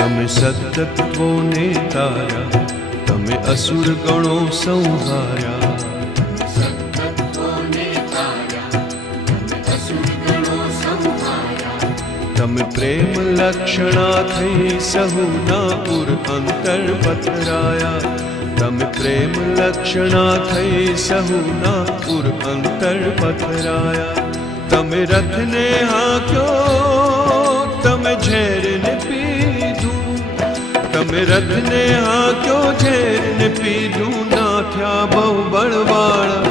તમે સત્તત્વોને તાર્યા, તમે અસુર ગણો સંહાર્યા. તમે પ્રેમ લક્ષણા થઈ સહુના પુર અંતર પથરાયા. તમે પ્રેમ લક્ષણા થઈ સહુના પુર અંતર પથરાયા. તમે રથને હાંક્યો, તમે ઝેરને પીધું. તમે રથને હાંક્યો, ઝેરને પીધું. ના થયા બહુ બળવાળા,